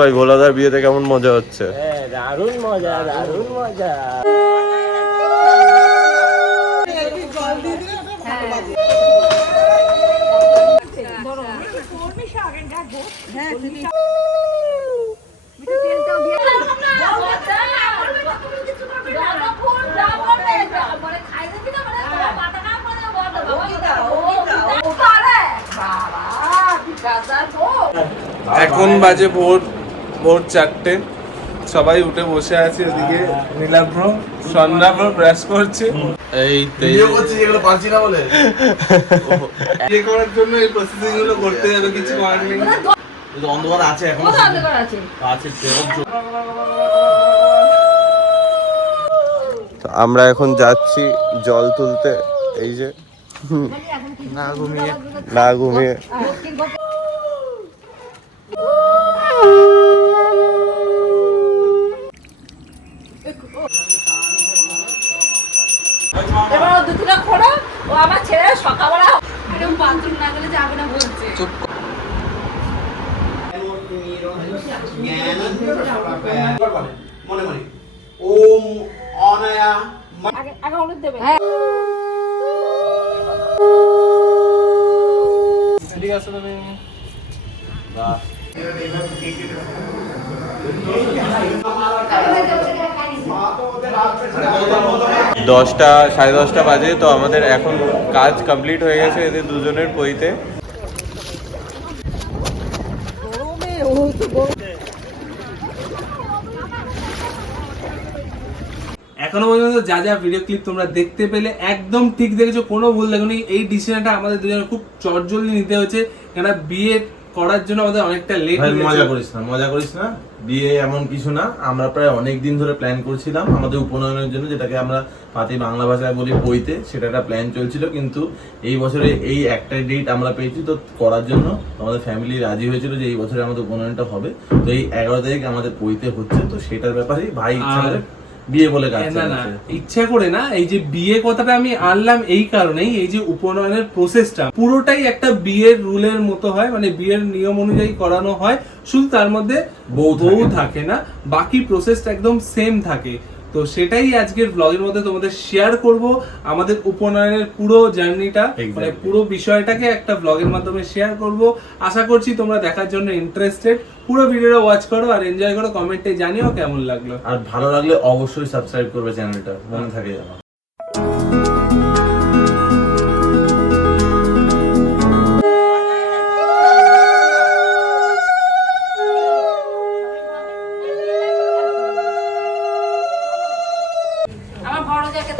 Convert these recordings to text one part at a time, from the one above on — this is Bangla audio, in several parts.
ভাই ভোলাদার বিয়েতে কেমন মজা হচ্ছে? দারুণ মজা, দারুণ মজা। এখন বাজে ভোর 4টে। সবাই উঠে বসে আছে। ওদিকে নীলাভ, সন্ধ্যা ব্রাশ করছে। এই ভিডিও করছি যেগুলো পারছি না বলে বিয়ে করার জন্য এই প্রসেসিং গুলো করতে হবে, কিছু করার নেই। অন্ধকার আছে এখন, আছে। আমরা এখন যাচ্ছি জল তুলতে। এই যে না ঘুমিয়ে এবার দুটোটা খোড়ো, ও আমার ছেলে সকালবেলা এরকম বাথরুম না গেলে যাবে না বলছে। মনে মনে ওম অনায়া আগে হলুদ দেবে। ঠিক আছে তুমি 10টা 10:30 বাজে। তো আমাদের এখন কাজ কমপ্লিট হয়ে গেছে এদের দুজনের পইতে। এখনো পর্যন্ত যা যা ভিডিও ক্লিপ তোমরা দেখতে পেলে একদম ঠিক দেখেছো, কোনো ভুল দেখোনি। এই ডিসিশনটা আমাদের দুজনের খুব চটজলদি নিতে হয়েছে, কেন বিয়ে করার জন্য আমাদের অনেকটা লেট হয়ে গেছে। মজা করিস না, বিয়ে এমন কিছু না। আমরা প্রায় অনেক দিন ধরে প্ল্যান করছিলাম আমাদের উপনয়নের জন্য, যেটাকে আমরা পাতি বাংলা ভাষায় বলি বইতে। সেটা একটা প্ল্যান চলছিল, কিন্তু এই বছরে এই একটাই ডেট আমরা পেয়েছি তো করার জন্য। আমাদের ফ্যামিলি রাজি হয়েছিল যে এই বছরে আমাদের উপনয়নটা হবে। তো এই 11 তারিখ আমাদের বইতে হচ্ছে, তো সেটার ব্যাপারে ভাই ইচ্ছা করে বিয়ে বলে না ইচ্ছা করে না। এই যে বিয়ে কথাটা আমি আনলাম এই কারণেই, এই যে উপনয়নের প্রসেসটা পুরোটাই একটা বিয়ের রুলের মতো হয়, মানে বিয়ের নিয়ম অনুযায়ী করানো হয়। শুধু তার মধ্যে বউ থাকে না, বাকি প্রসেসটা একদম সেম থাকে। তো সেটাই আজকের ব্লগের মধ্যে তোমাদের শেয়ার করব। আমাদের উপনয়নের পুরো জার্নিটা, মানে পুরো বিষয়টাকে একটা ব্লগের মাধ্যমে শেয়ার করব। আশা করছি তোমরা দেখার জন্য ইন্টারেস্টেড। পুরো ভিডিওটা ওয়াচ করো আর এনজয় করো। কমেন্টে জানিও কেমন লাগলো, আর ভালো লাগলে অবশ্যই সাবস্ক্রাইব করবে চ্যানেলটা, মনে থাকে যেন। আমার বড় জ্যাকেট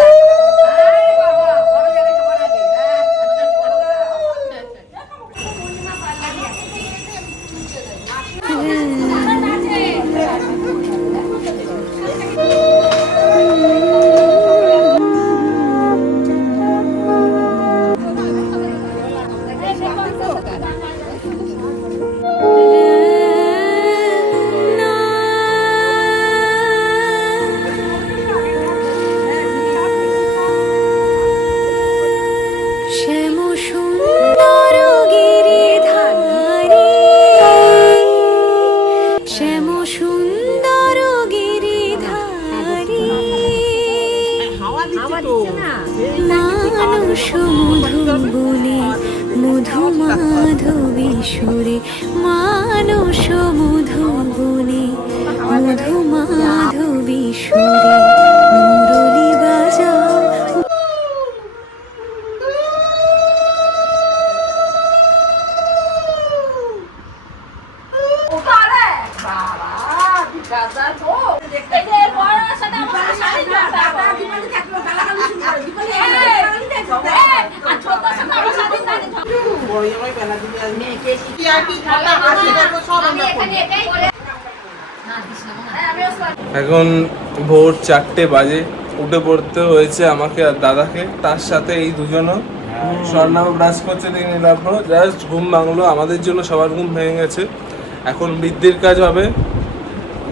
মধু মাধবী সুরে মানস মধু বনে মধু মাধবী সুরে মুরলী বাজাও। এখন ভোর 4টে বাজে। উঠে পড়তে হয়েছে আমাকে আর দাদাকে, তার সাথে এই দুজনও। স্বর্ণাও ব্রাশ করছে, দিন নীলাভ জাস্ট ঘুম ভাঙলো। আমাদের জন্য সবার ঘুম ভেঙে গেছে। এখন বৃদ্ধির কাজ হবে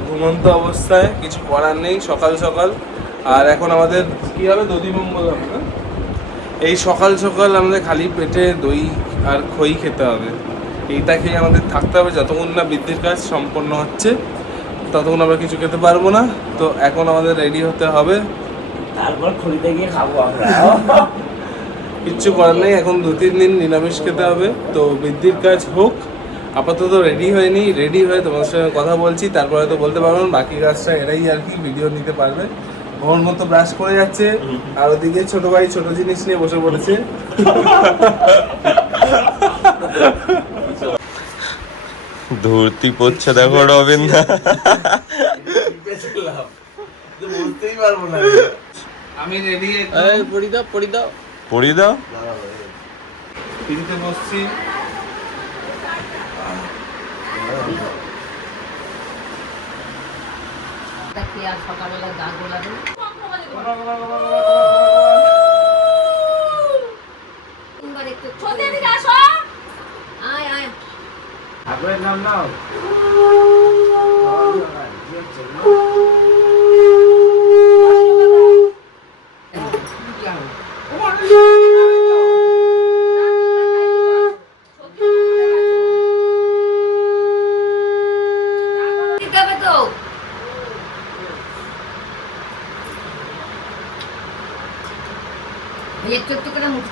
ঘুমন্ত অবস্থায়, কিছু করার নেই, সকাল সকাল। আর এখন আমাদের কি হবে, দধি মঙ্গল হবে না? এই সকাল সকাল আমাদের খালি পেটে দই আর খই খেতে হবে। এইটা খেয়ে আমাদের থাকতে হবে যতক্ষণ না বৃদ্ধির কাজ সম্পন্ন হচ্ছে, ততক্ষণ আমরা কিছু খেতে পারবো না। তো এখন আমাদের রেডি হতে হবে, তারপর খুলতে গিয়ে খাবো আমরা। কিচ্ছু করার নেই, এখন 2-3 দিন নিরামিষ খেতে হবে। তো বৃদ্ধির কাজ হোক, আপাতত রেডি হয়নি, রেডি হয়ে তোমাদের সঙ্গে কথা বলছি, তারপরে তো বলতে পারবেন। বাকি কাজটা এরাই আর কি ভিডিও নিতে পারবে। ওর মতো ব্রাশ করে যাচ্ছে, আর ওদিকে ছোট ভাই ছোট জিনিস নিয়ে বসে পড়েছে। ধূর্তি পড়ছে দেখো রবিন দা। বুঝতেই পারবো না। আমি রেডি, পড়ি দাও পড়ি দাও। ফিরিতে বসছি। আর সকালবেলা গা গোলাবে ঠাকুরের নাম নাও। একটু একটু করে মুখ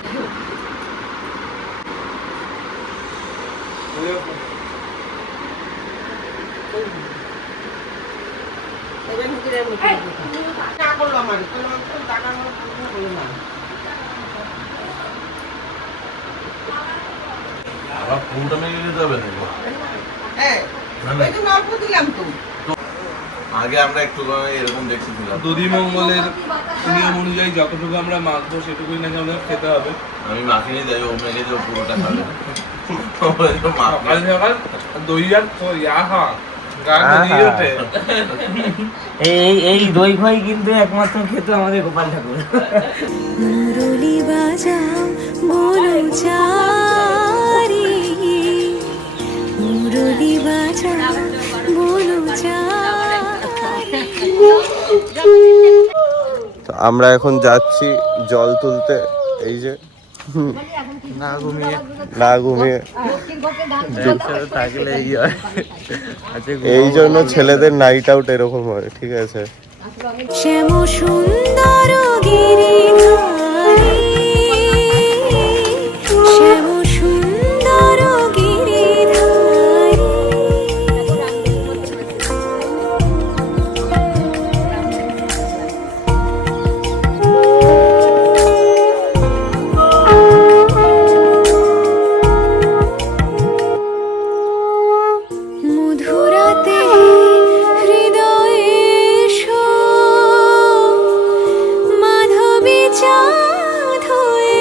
আবার পুরোটা মেরে নিতে হবে নাকি? আগে আমরা একটু এরকম দেখছিলাম। দধিমঙ্গলের নিয়ম অনুযায়ী যতটুকু আমরা মাখবো সেটুকুই নাকি আমাদের খেতে হবে। আমি মাখিয়ে যাই, ও মেরে যাও পুরোটা খাবে। সকাল সকাল দই আর খই, আহা গা গলিয়ে ওঠে। এই দই খই কিন্তু একমাত্র খেতো আমাদের গোপাল ঠাকুর। মুরলি বাজাও বলো চারি, মুরলি বাজাও বলো চারি। তো আমরা এখন যাচ্ছি জল তুলতে, এই যে না ঘুমিয়ে থাকলে এই হয়। এই জন্য ছেলেদের নাইট আউট এরকম হয়, ঠিক আছে। শ্যাম সুন্দর গিরিধারী, শ্যাম সুন্দর গিরিধারী। মধুরাতে হৃদয়ে এসো, মাধবী চাঁদ হয়ে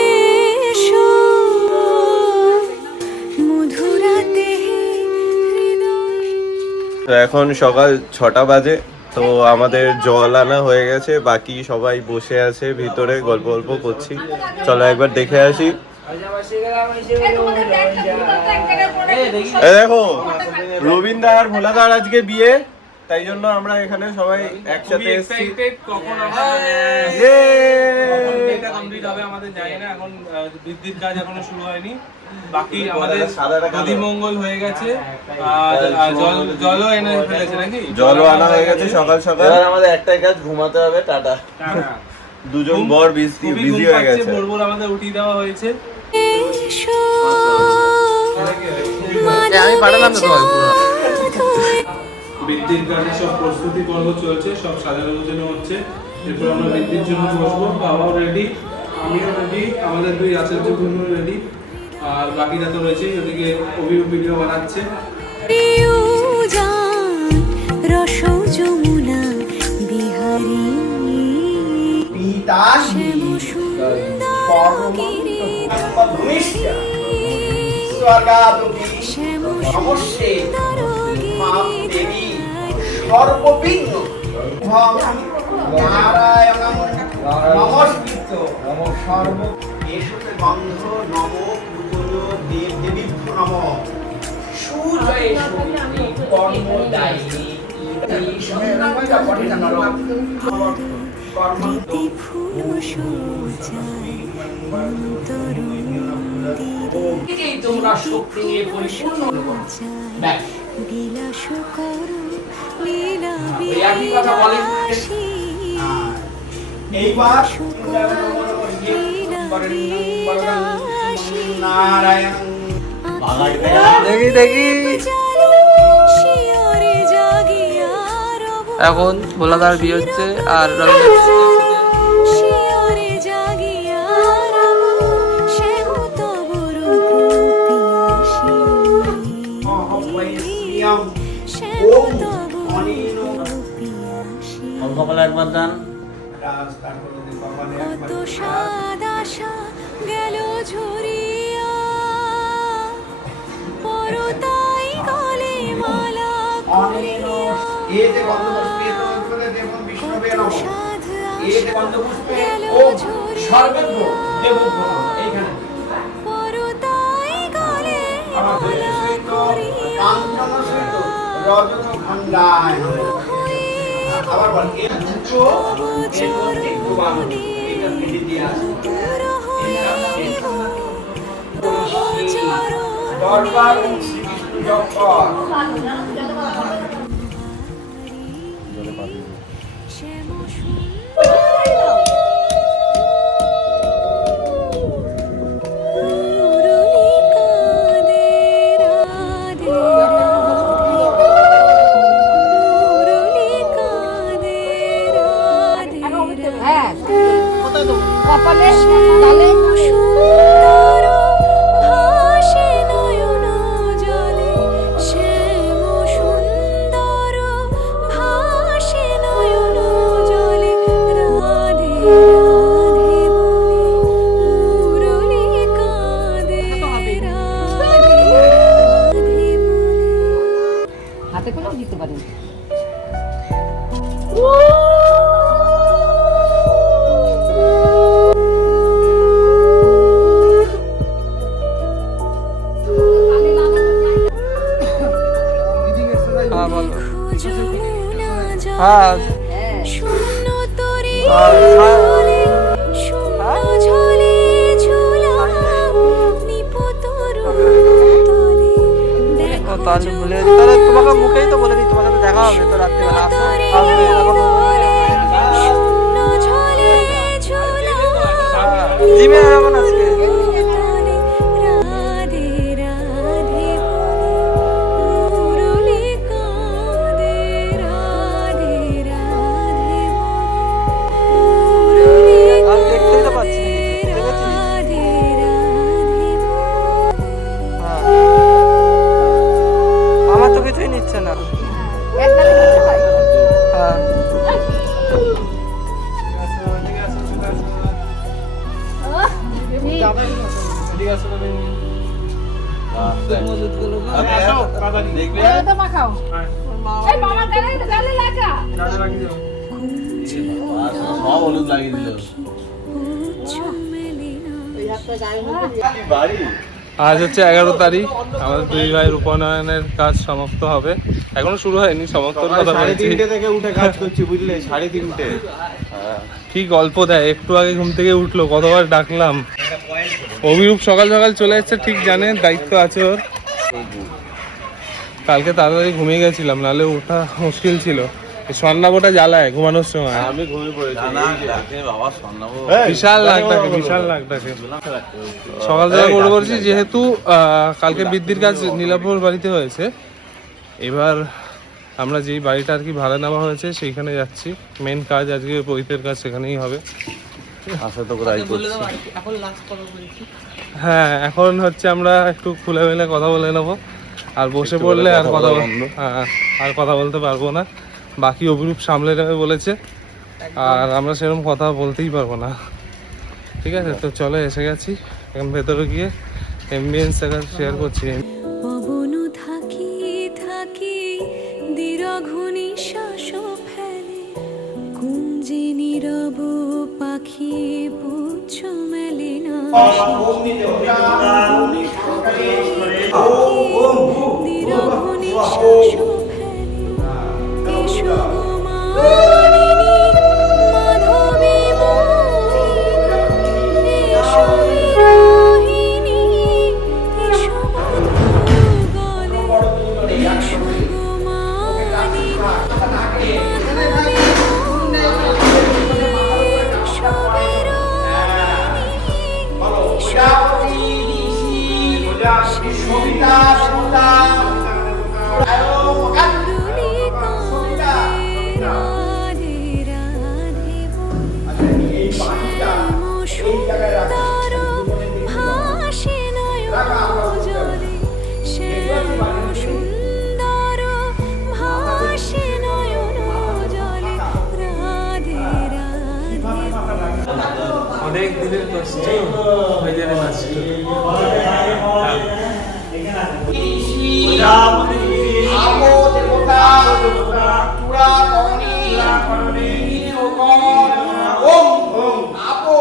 এসো। মধুরাতে হৃদয়ে। তো এখন সকাল 6টা বাজে, তো আমাদের জল আনা হয়ে গেছে, বাকি সবাই বসে আছে ভিতরে, গল্প গল্প করছি। চলো একবার দেখে আসি। এই দেখো রবীন্দ্র আর ভোলাদার আজকে বিয়ে, তাই জন্য আমরা এখানে সবাই একসাথে এসেছি। কখন এটা কমপ্লিট হবে আমাদের জানি না, এখন বৃদ্ধির কাজ এখনো শুরু হয়নি। বাকি আমাদের দধিমঙ্গল হয়ে গেছে, আর জলও এনে ফেলেছে নাকি, জলও আনা হয়ে গেছে সকাল সকাল। এবার আমাদের একটাই কাজ, ঘুমাতে হবে। টাটা। দুজন বর বিজি হয়ে গেছে। ভোর ভোর আমাদের উঠিয়ে দেওয়া হয়েছে। এসো, মাধবী চাঁদ হয়ে। বৃদ্ধির কাজে সব প্রস্তুতি পর্ব চলছে, সব সাজানো গোছানো হচ্ছে। এরপর আমরা বৃদ্ধির জন্য বসবো। বাবাও রেডি, আমিও রেডি, আমাদের দুই আচার্য পূর্ণ রেডি, আর বাকিরা তো রয়েছে। ওদিকে ভিডিও বানাচ্ছে। প্রিয়জন রস যমুনা বিহারী, শ্যাম সুন্দর গিরিধারী, শ্যাম সুন্দর গিরিধারী। সর্ববিঘ্ন নারায়ণং নমস্কৃত সর্ব এষতে গন্ধ নম পূজন দেব দেবীভ্য নম সুজয় সুমিত্রি কর্মদায়িনী প্রীতি ফুল সজ্জায় অন্তরঙ্গ। এই তোমরা শক্তি নিয়ে পরিপূর্ণ ব্যাস বিলাস করো লীলা ওই একই কথা বলেন। এইবার নারায়ণ দেখি এখন ভোলাদার বিয়ে হচ্ছে আর শিয়রে জাগিয়া রব সে তব রূপ পিয়াসী সে তব রূপ পিয়াসী একবার দান কত স্বাদ আশা গেল ঝরিয়া পরতাই গলে মালা করিয়া এতে গন্ধপুষ্পে তোমরা দেবন বিষ্ণুবে কত নমঃ স্বাদ এতে আশা গন্ধপুষ্পে গেল ওম ঝরিয়া সর্বজ্ঞ দেবব্রত এইখানে পরতাই গলে আমার মালা সহিত করিয়া কাঞ্চন সহিত রজত খণ্ডায় আবার বল এই দুটো এর মধ্যে একটু বানানো এটা কেটে দিয়ে আসো দরবার শ্রীকৃষ্ণ জগৎ হ্যাঁ কপালে তালে সুন্দর ভাসে নয়ন জলে শ্যাম সুন্দর ভাসে নয়ন জলে রাধে রাধে বলে মুরলী কাঁদে রাধে রাধে বলে হাতে করে দিতে পারেন। হ্যাঁ বলো যমুনা হ্যাঁ জলে শূন্য তরি হ্যাঁ। ঝলে শূন্য ঝলে ঝুলা নিপতরু তলে দেখো তাহলে ভুলে গেছি তাহলে তোমাকে মুখেই তো বলে দিই তোমার সাথে দেখা হবে তো রাত্রিবেলা আসো আসবে এখন শূন্য ঝলে ঝুলা জিমে যাবো না আজকে তলে রাধে রাধে বলে মুরলী কাঁদে রাধে রাধে বলে মুরলী আর দেখতেই তো পাচ্ছি কাঁদে দেখেছিস রাধে রাধে বলে হ্যাঁ আমার তো কিছুই নিচ্ছে না একটা দিতে হয়। হ্যাঁ ওরা তো মাখাও। এই মামা গালে লাগা। সব হলুদ লাগিয়ে দিল বাড়ি আজ হচ্ছে 11 তারিখ, আমাদের দুই ভাইয়ের উপনয়নের কাজ সমাপ্ত হবে। এখনো শুরু হয়নি, সমাপ্তর কথা বলছি। 3:30 থেকে উঠে কাজ করছি বুঝলে, 3:30। কি গল্প দেয়, একটু আগে ঘুম থেকে উঠলো, কতবার ডাকলাম। অভিরূপ সকাল সকাল চলে যাচ্ছে, ঠিক জানে দায়িত্ব আছে ওর। কালকে তাড়াতাড়ি ঘুমিয়ে গেছিলাম, নাহলে ওঠা মুশকিল ছিল। সন্নাবোটা জ্বালায় ঘুমানোর সময়, আমি ঘুমিয়ে পড়েছি। বাবা শোনাবো বিশাল নাকটাকে, বিশাল নাকটাকে। সকাল থেকে করে করছি, যেহেতু কালকে বৃদ্ধির কাজ নীলাপুর বাড়িতে হয়েছে। এবার আমরা যেই বাড়িটা আর কি ভাড়া নেওয়া হয়েছে সেইখানে যাচ্ছি। মেন কাজ আজকে বইতের কাজ সেখানেই হবে। আশা তো করাই করছি। হ্যাঁ, এখন হচ্ছে আমরা একটু খুলে মেলে কথা বলে নেবো। আর বসে একটু পড়লে বলে আর কথা কথা বলা বন্ধ। আর কথা বলতে পারবো না। বাকি অভিরূপ সামলে নেবে বলেছে, আর আমরা সেরকম কথা বলতেই পারবো না। ঠিক আছে, তো চলে এসে গেছি। এখন ভেতরে গিয়ে এমবিএন্স শেয়ার করছি। পবন থাকি থাকি দীর্ঘ নিঃশ্বাস ফেলে কুঞ্জে নীরব পাখি পুচ্ছ মেলে না দীর্ঘ নিঃশ্বাস ফেলে এসো গো মানিনী মাধবী মোহিনী এসো বিরোহিনী অনেক দিনের কষ্ট ওই জন্য নাচছিল। আপো দেবতা চূড়া করণী ওম আপো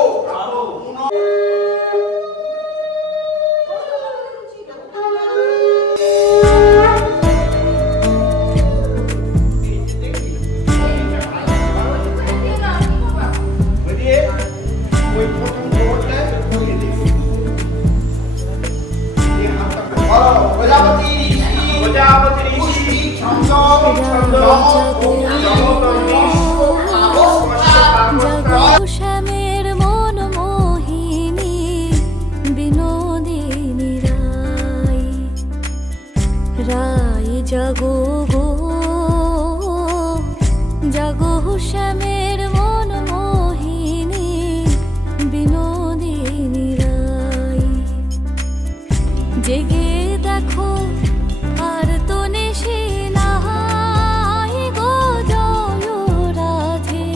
শ্যামের মন মোহিনী বিনোদিনী রায় রায় জাগো গো জাগো শ্যামের মন মোহিনী বিনোদিনী রায় জেগে দেখো আর তো নিশি নাই গো জয় রাধে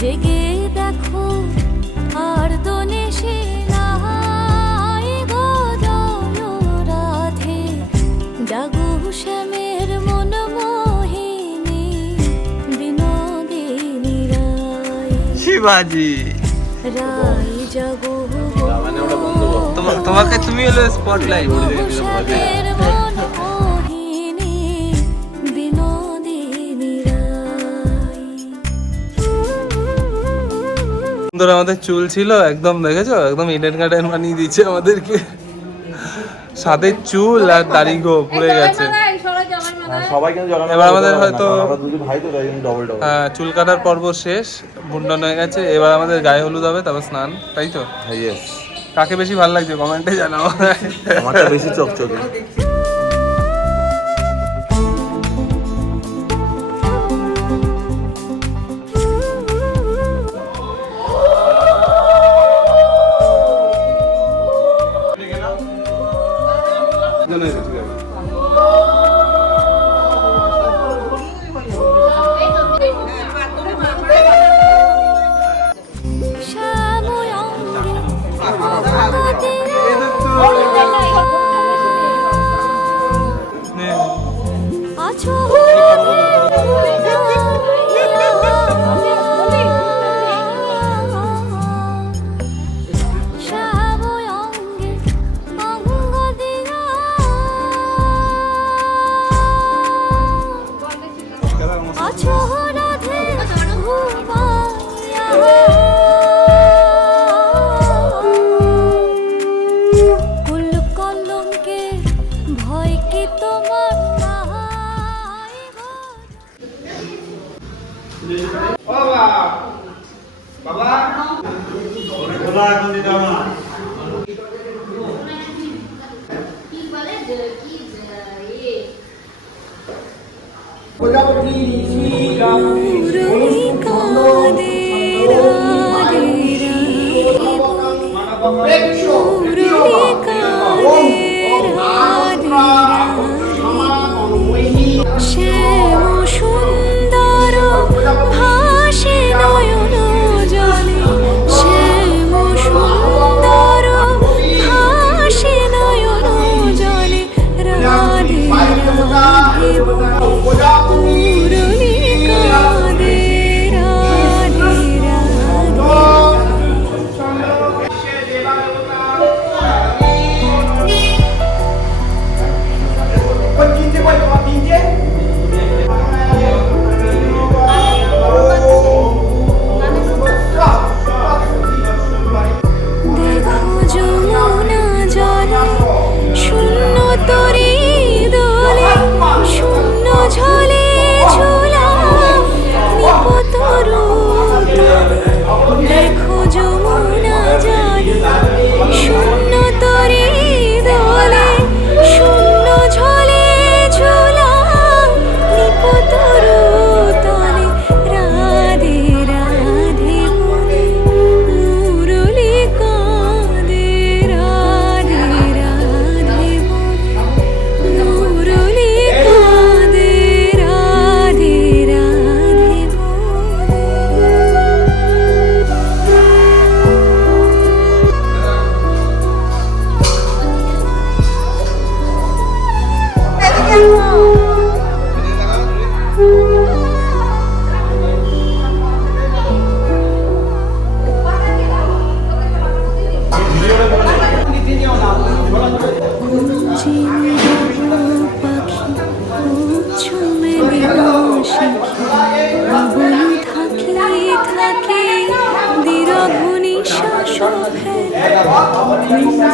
জেগে দেখো আর তো নিশি নাই গো জয় রাধে জাগো শ্যামের মন মোহিনী বিনোদিনী রায় শিবাজি রায় জাগো গো তোমাকে তুমি হলো স্পটলাইট। শ্যামের মন মোহিনী বিনোদিনী রায় সুন্দর আমাদের চুল ছিল একদম, দেখেছো একদম ইডেন গার্ডেন বানিয়ে দিচ্ছে আমাদেরকে। সাদের চুল আর দাড়ি গো পুড়ে গেছে। সবাই কিন্তু জড়ানো এবার আমাদের হয়তো আমরা দুজন ভাই তো তাই জন্য ডবল ডবল। চুল কাটার পর্ব শেষ, মুন্ডন হয়ে গেছে, এবার আমাদের গায়ে হলুদ হবে, তারপর স্নান, তাই তো? ইয়েস, কাকে বেশি ভালো লাগছে কমেন্টে জানাও। আমারটা বেশি চকচকে। ভয় কি তোমার নাই গো? শ্যাম সুন্দর ভাসে নয়ন জলে শ্যাম সুন্দর ভাসে নয়ন জলে রাধে রাধে পুরনি কাঁদে রাধে রাধে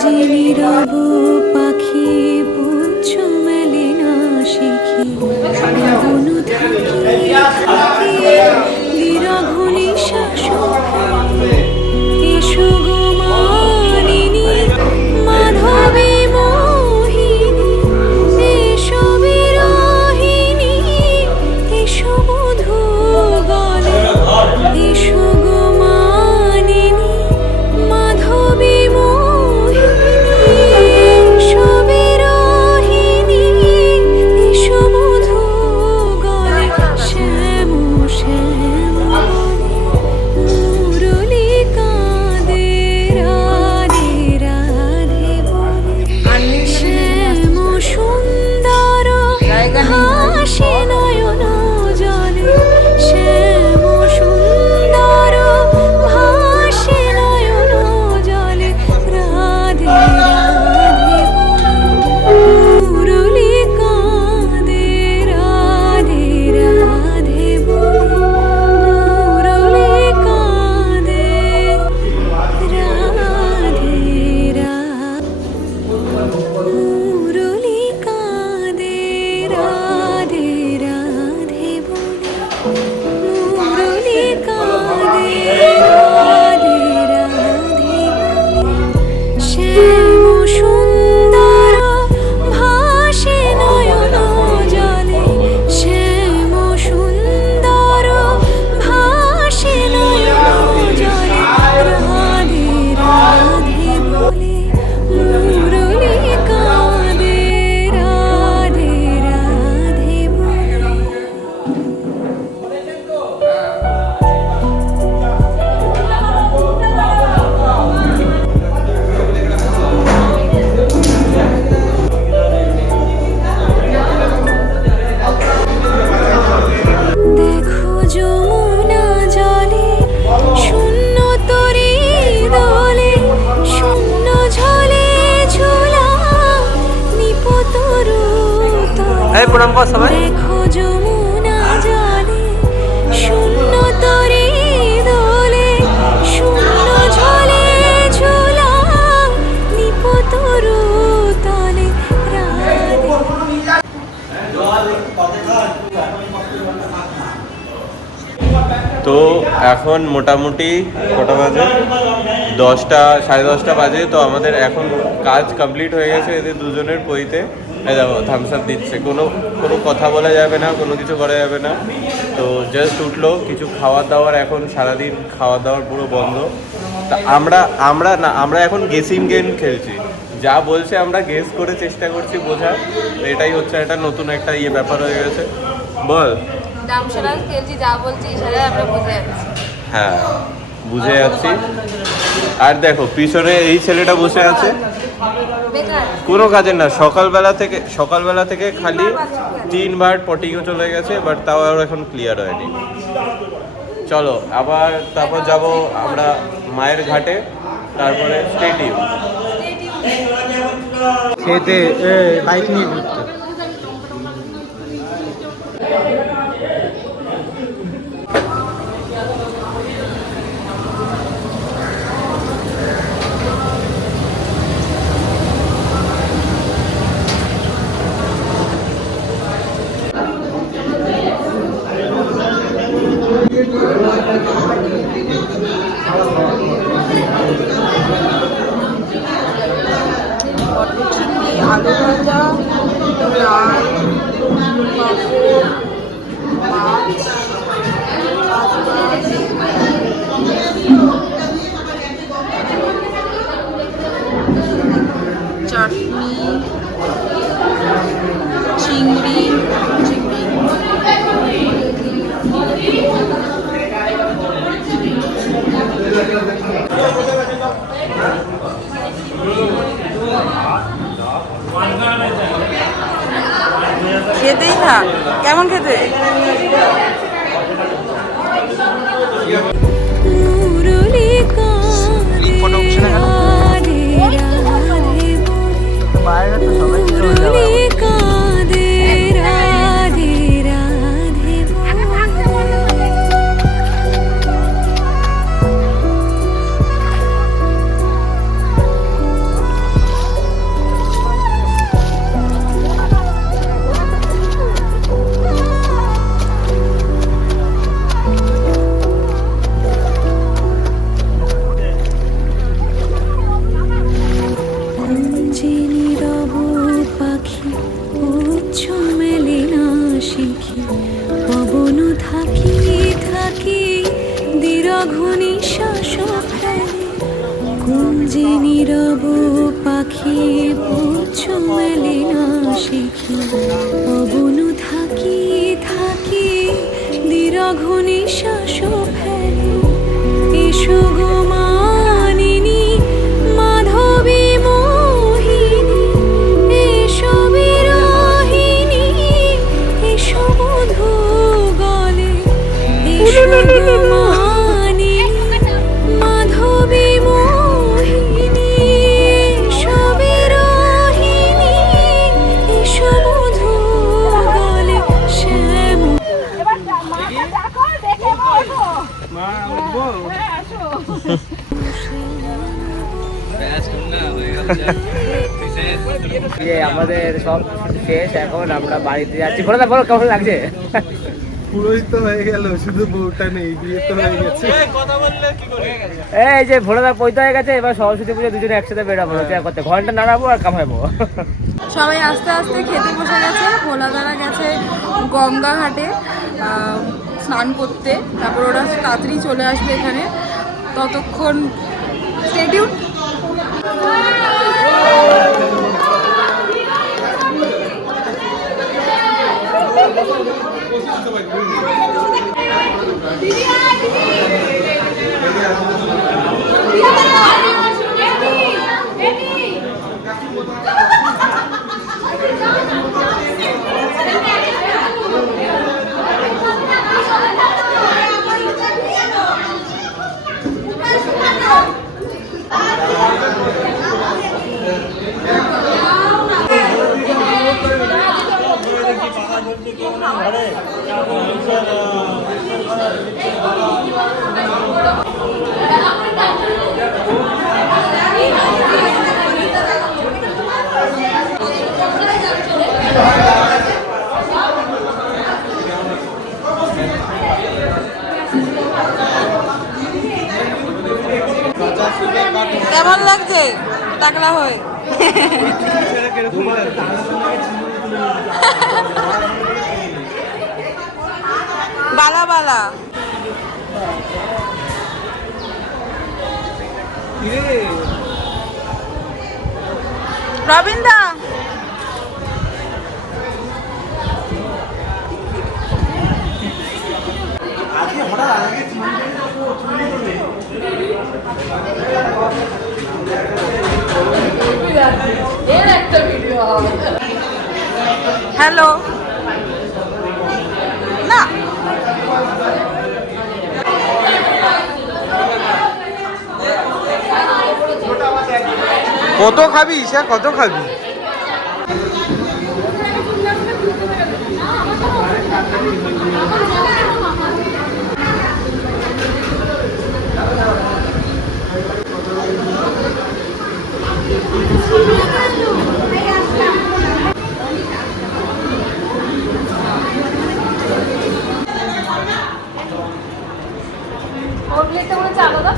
যে নীরব পাখি পুচ্ছ মেলে না শিখি মনু থাকিয়ে বিরহ নিঃশ্বাস এসো গো মানিনী মাধবী মোহিনী এসো বিরহিনী এসো মধু গলে এসো গো মানিনী মাধবী মোহিনী এসো বিরহিনী এসো মধু গলে শ্যাম শ্যাম মুরলী কাঁদে রাধে রাধে বলে শ্যাম সুন্দর হাসি নয়ন জলে শ্যাম সুন্দর ভাসে নয়ন জলে রাধে রাধে মুরলী কাঁদে রাধে রাধে বলে মুরলী কাঁদে রাধে মুরলী কাঁদে রাধে রাধে বলে মুরলী কাঁদে রাধে রাধে বলে শ্যাম সুন্দর ভাসে নয়ন জলে শ্যাম সুন্দর ভাসে নয়ন জলে রাধে রাধে বলে মুরলী কাঁদে রাধে রাধে বলে দেখো যমুনা জলে শূন্য তরী দোলে শূন্য ঝলে ঝোলা নিপতরু এই প্রণাম কর সবাই। দেখো যমুনা জলে শূন্য তরী দোলে শূন্য ঝলে ঝোলা নিপতরু তলে রাধে তো এখন মোটামুটি কটা বাজে 10টা 10:30 বাজে। তো আমাদের এখন কাজ কমপ্লিট হয়ে গেছে এদের দুজনের পইতে। এই দেখো থামস আপ দিচ্ছে, কোনো কথা বলা যাবে না, কোনো কিছু করা যাবে না। তো জাস্ট উঠলো, কিছু খাওয়ার দাওয়ার, এখন সারাদিন খাওয়ার দাওয়ার পুরো বন্ধ। তা আমরা এখন গেসিং গেম খেলছি, যা বলছে আমরা গেস করে চেষ্টা করছি বোঝার। এটাই হচ্ছে একটা নতুন একটা ব্যাপার হয়ে গেছে। বল। দামশালা খেলছি, যা বলছি ইশারায় আমরা বুঝে যাচ্ছি। হ্যাঁ বুঝে যাচ্ছি। আর দেখো পিছনে এই ছেলেটা বসে আছে, বেকার কোনো কাজের না। সকালবেলা থেকে খালি 3বার পটিও চলে গেছে, বাট তাও আর এখন ক্লিয়ার হয়নি। চলো আবার তারপর যাব আমরা মায়ের ঘাটে, তারপরে স্টেডিয়াম খেতে বাইক নিয়ে ঘুরতে। মটরশুঁটি, আলু ভাজা, নিরঘুনি শ্বাস ফেলে কুঞ্জে নীরব পাখি পুচ্ছ মেলে না শিখি অবনু থাকি থাকি নিরঘুনি শ্বাস ফেলে এসো গো মানিনী মাধবী মোহিনী এসো বিরহিনী এসো বধূ গলে এসো গো মানিনী মাধবী মোহিনী এসো বিরহিনী এসো বধূ গলে শ্যাম এবার মাকে ডাকো, দেখে বলবো। হ্যাঁ, আসো। আমাদের সব শেষ, এখন আমরা বাড়িতে যাচ্ছি। বলো না, বলো কেমন লাগছে? পুরোই তো হয়ে গেল, শুধু বউটা নেই, বিয়ে তো হয়ে গেছে। এই যে ভোলাদা পৈতে হয়ে গেছে, এবার সরস্বতী পুজো দুজনে একসাথে বেরোবো করতে, ঘন্টা নাড়াবো আর কামাবো। সবাই আস্তে আস্তে খেতে বসে গেছে। ভোলাদারা গেছে গঙ্গা ঘাটে স্নান করতে, তারপর ওরা তাড়াতাড়ি চলে আসবে এখানে। ততক্ষণ স্টে টিউন। কেমন লাগছে টাকলা হয়ে? বালা বালা রবিন্দা হ্যালো না কত খাবি সে, কত খাবি? ওর প্লেটটা মনে হচ্ছে আলাদা।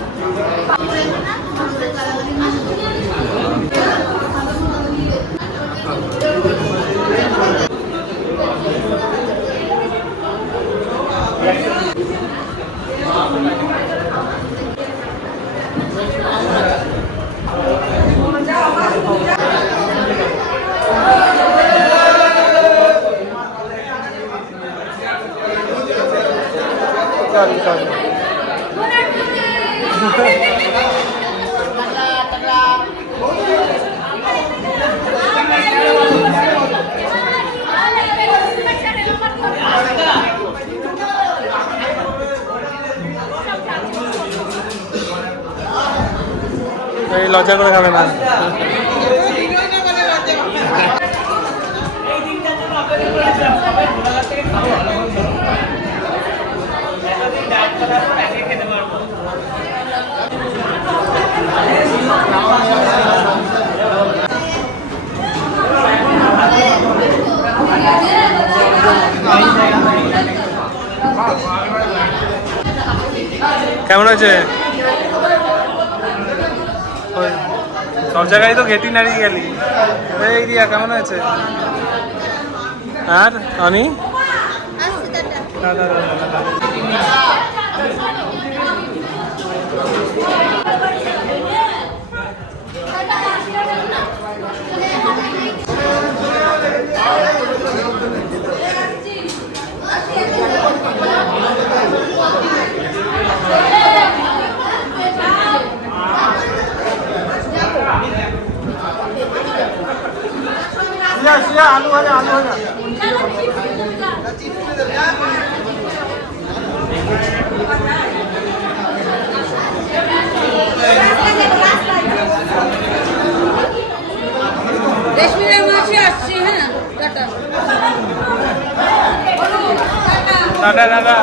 এই লজ্জা করে খাবে না। কেমন আছে? সব জায়গায় তো ঘেটি নাড়িয়ে গেলি। এই রিয়া কেমন আছে? আর আমি রেশমিরা মাসে আসছে। হ্যাঁ টাটা টাটা টাটা।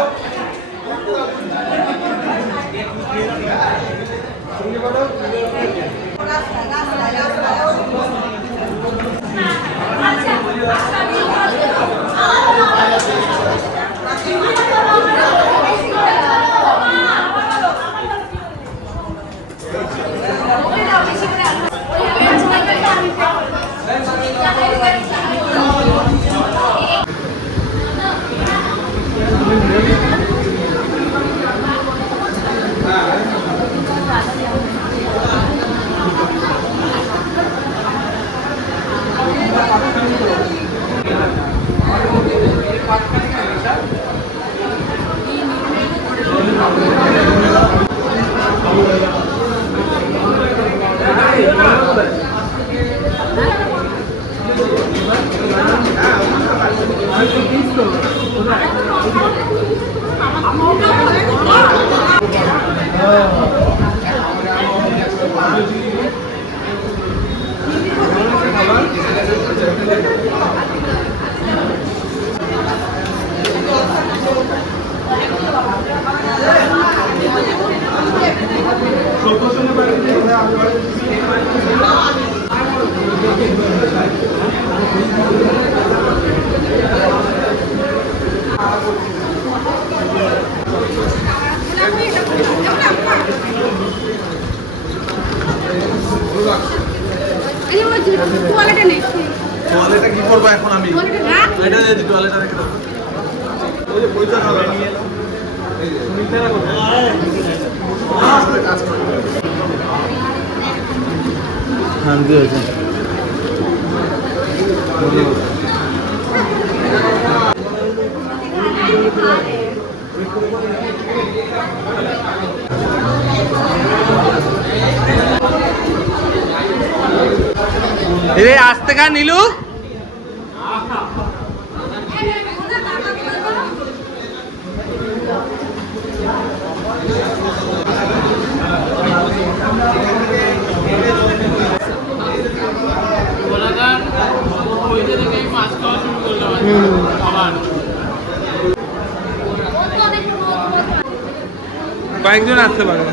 টয়লেটে কি করবো এখন আমি? এটা টয়লেটে রেখে দাও। ওই যে পয়সা খাবে নিয়ে এলো। সুমিতারা কোথায়? কাজ করে। শান্তি হয়েছে। রে আসতে খা নীলু। কয়েকজন আসতে পারবে।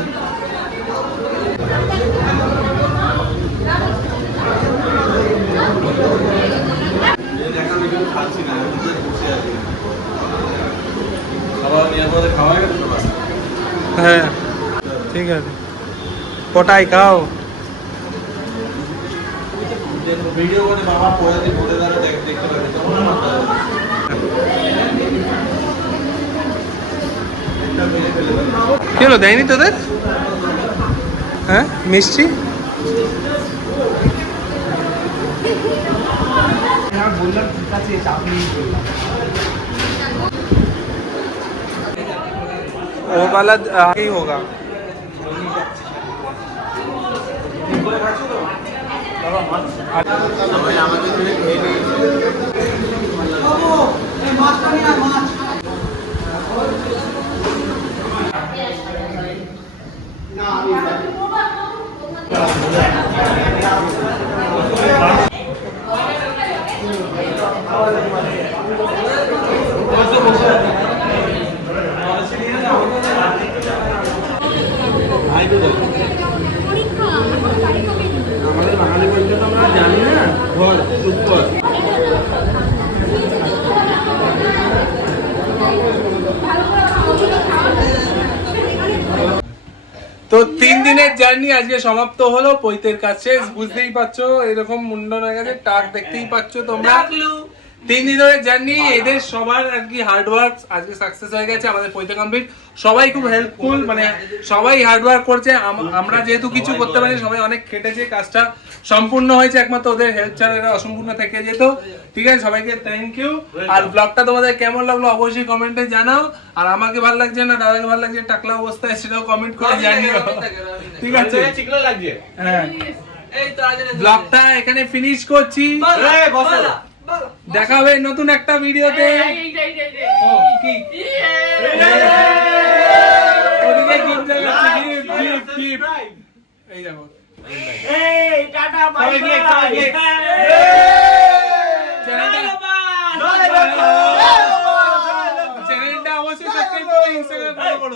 হ্যাঁ ঠিক আছে, কটাই খাও। ভিডিও করে বাবা পরে বলে দাঁড়া দেখতে পাবে। কি হলো, দেয়নি তোদের? হ্যাঁ মিষ্টি বললাম ঠিক আছে, চাপ নিয়ে বললাম। वो वाला आगे ही होगा। আমাদের বাঙালি বলতে তো আমরা জানি না, ঘর সুপার। তো 3 দিনের জার্নি আজকে সমাপ্ত হলো। পৈতের কাছে বুঝতেই পারছো এরকম মুন্ডন হয়ে গেছে, টাক দেখতেই পাচ্ছ তোমরা। 3 দিন ধরে জার্নি, এদের সবার আর কি হার্ড ওয়ার্ক আজকে সাকসেস হয়ে গেছে। আমাদের পৈতে কমপ্লিট, সবাই খুব হেল্পফুল, মানে সবাই হার্ড ওয়ার্ক করছে। আমরা যেহেতু কিছু করতে পারি, সবাই অনেক খেটেছে, কাজটা সম্পূর্ণ হয়েছে, একমাত্র ওদের হেল্প ছাড়া এটা অসম্পূর্ণ থেকে যেত। ঠিক আছে, সবাইকে থ্যাংক ইউ। আর ব্লগটা তোমাদের কেমন লাগলো অবশ্যই কমেন্টে জানাও। আর আমাকে ভালো লাগছে না, দাদাকে ভালো লাগছে, টাকলা অবস্থায়, সেটাও কমেন্ট করে জানিও। ঠিক আছে, হ্যাঁ, ব্লগটা এখানে ফিনিশ করছি। দেখা হবে নতুন একটা ভিডিওতে। কি? ওদিকে gift দেখাচ্ছি, gift। এই দেখো। চ্যানেলটা অবশ্যই সাবস্ক্রাইব করো, ইনস্টাগ্রাম ফলো করো।